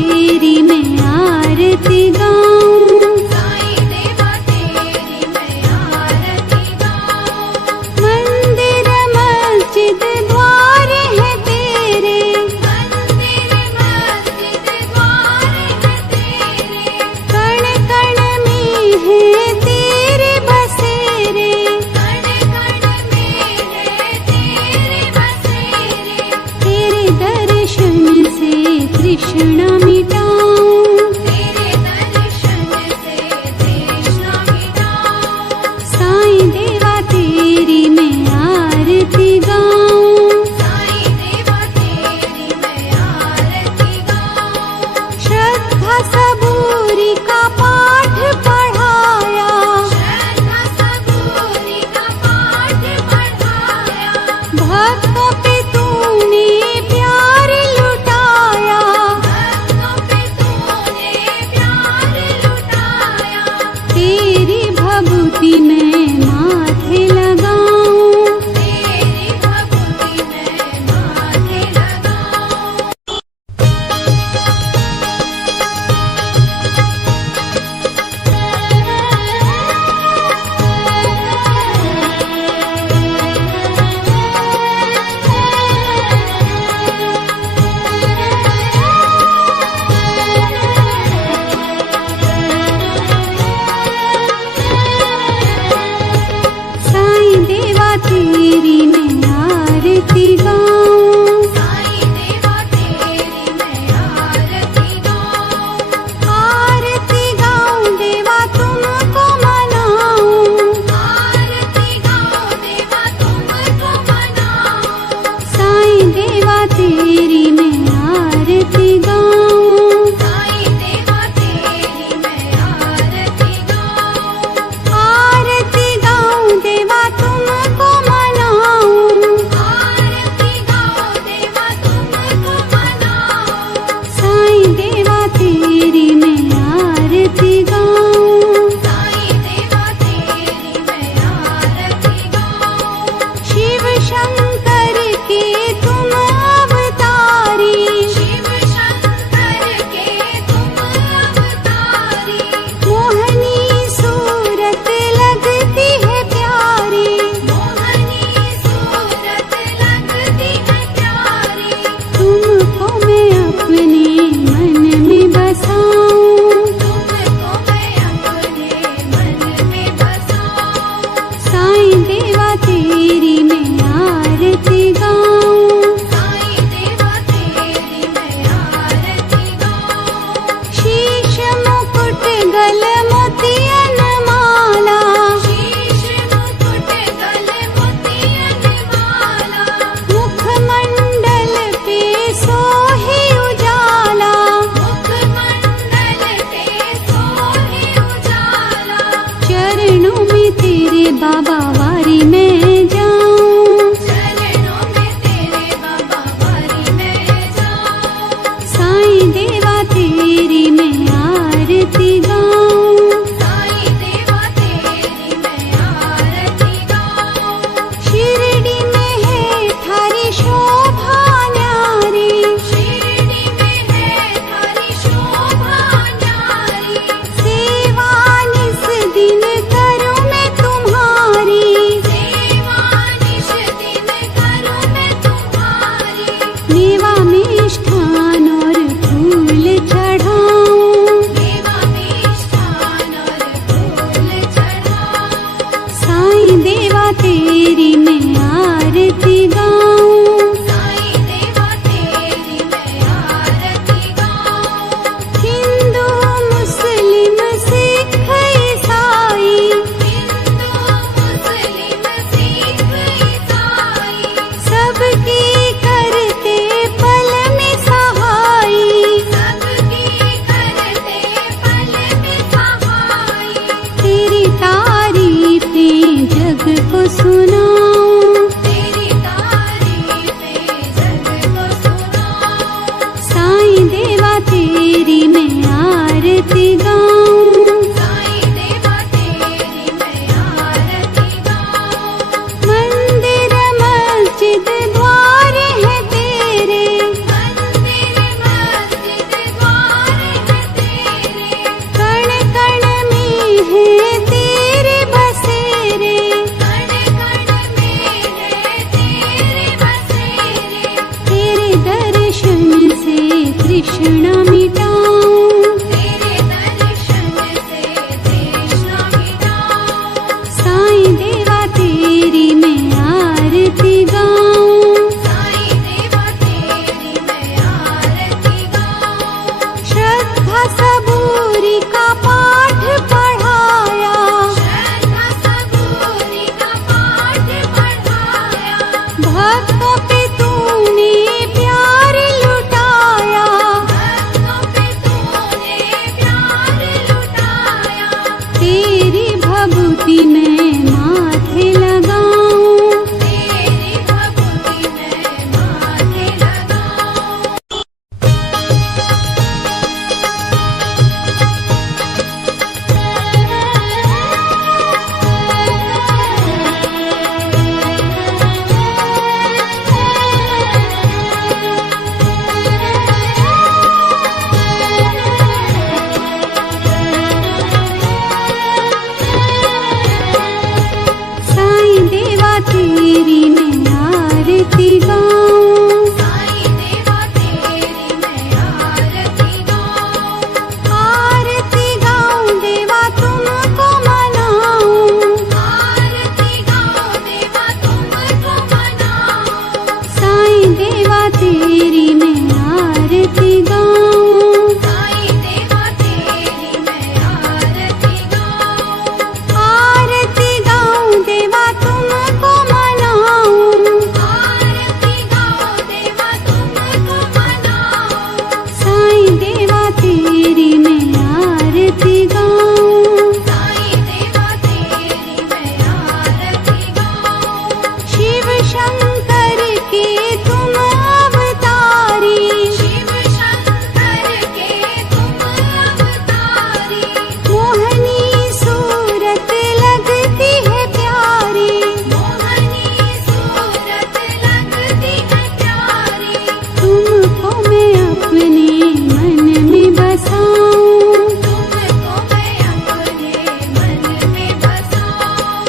तेरी मैं आरती गाऊं, साईं देवा तेरी मैं आरती गाऊं। मंदिर मस्जिद द्वार है तेरे, मंदिर मस्जिद द्वार है तेरे, कण कण में है तेरे बसेरे, कण कण में है तेरे बसेरे। तेरे दर्शन से तृष्णा मिटाऊं, तेरे दर्शन तृष्णा मिटाऊं। तेरे दर्शन से तृष्णा मिटाऊं। साईं देवा तेरी मैं आरती गाऊं। साईं देवा तेरी मैं आरती गाऊं। श्रद्धा सबूरी का पाठ पढ़ाया। श्रद्धा सबूरी का पाठ पढ़ाया। भक्तों पे तूने प्यार लुटाया। भक्तों पे तूने प्यार लुटाया। तेरी भभूति मैं माथे लगाऊं। तेरी भक्ति मैं माथे लगाऊं। साईं देवा तेरी मैं आरती गाऊं। साईं देवा तेरी मैं आरती गाऊं। आरती गाऊं देवा तुमको मनाऊं। आरती गाऊं देवा तुमको मनाऊं। साईं देवा तेरी मैं आरती गाऊं। साईं देवा तेरी मैं आरती गाऊं। आरती गाऊं देवा तुमको मनाऊं। आरती गाऊं देवा तुमको मनाऊं। साईं देवा तेरी मैं आरती गाऊं। साईं देवा तेरी मैं आरती गाऊं। शिव शंकर के तुम अवतारी। शिव शंकर के तुम अवतारी। मोहनी सूरत लगती है प्यारी। मोहनी सूरत लगती है प्यारी। तुमको मैं अपने मन में बसाऊं। तुमको मैं अपने मन में बसाऊं।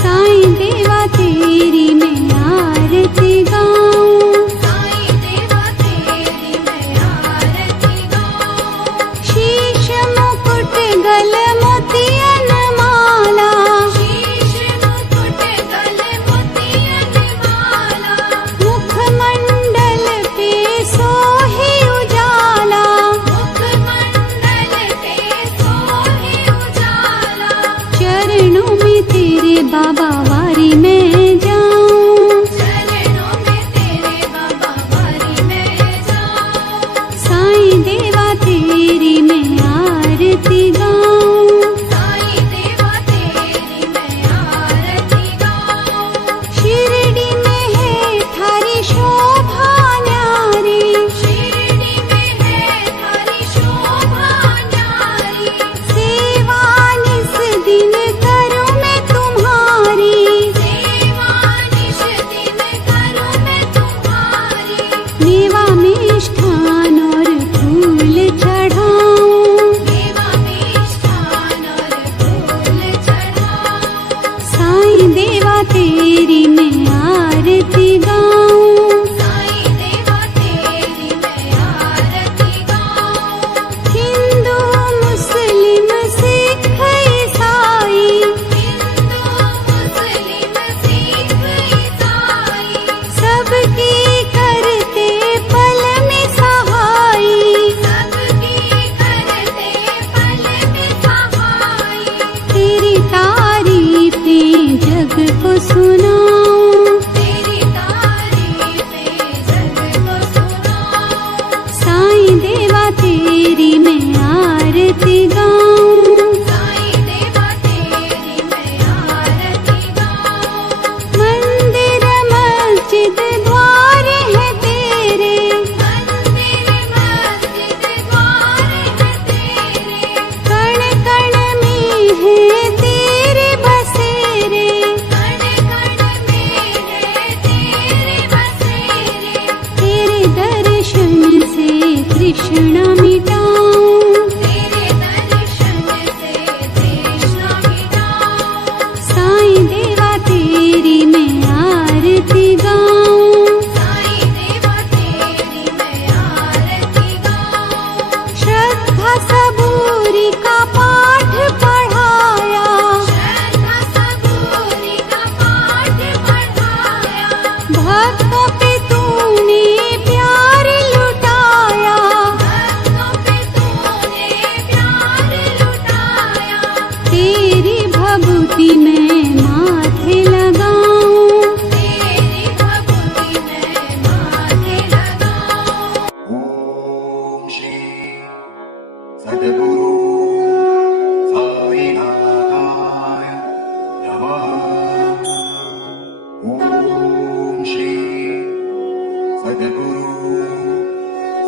साईं देवा तेरी मैं आरती गाऊं। साईं देवा तेरी मैं आरती गाऊं। शीश मुकुट गल मोतियन माला। शीश मुकुट गल मोतियन माला। मुखमंडल पे सोहे उजाला। मुखमंडल पे सोहे उजाला। चरणों में तेरे बाबा वारी में जाऊं। चरणों में तेरे बाबा वारी में जाऊं। साईं देवा तेरी मैं आरती गाऊं। साईं देवा तेरी मैं आरती गाऊं। शिरडी में है थारी शोभा न्यारी। शिरडी में है थारी शोभा न्यारी। सेवा निस दिन करूं मैं तुम्हारी। सेवा निश दिन करूं मैं तुम्हारी। मेवा मिष्ठान और फूल चढ़ाऊं। देवा मिष्ठान और फूल चढ़ाऊं। साईं देवा तेरी मैं आरती गाऊं। साईं देवा तेरी मैं आरती गाऊं। हिंदू मुस्लिम सिख ईसाई। हिंदू मुस्लिम सिख ईसाई। सबकी करते पल में सहाई। सबकी करते पल में सहाई। तेरी तारीफें जग को सुनाऊं। तेरी तारीफें जग को सुनाऊं। साईं देवा तेरी मैं आरती गाऊं। साईं देवा तेरी मैं आरती गाऊं। मंदिर मस्जिद द्वार है तेरे। मंदिर मस्जिद द्वार है तेरे। कण कण में है तेरे बसेरे। कण कण में है तेरे बसेरे। तेरे दर्शन से तृष्णा मिटाऊं। तेरे दर्शन से तृष्णा मिटाऊं। साईं देवा तेरी मैं आरती गाऊं। साईं देवा तेरी मैं आरती गाऊं।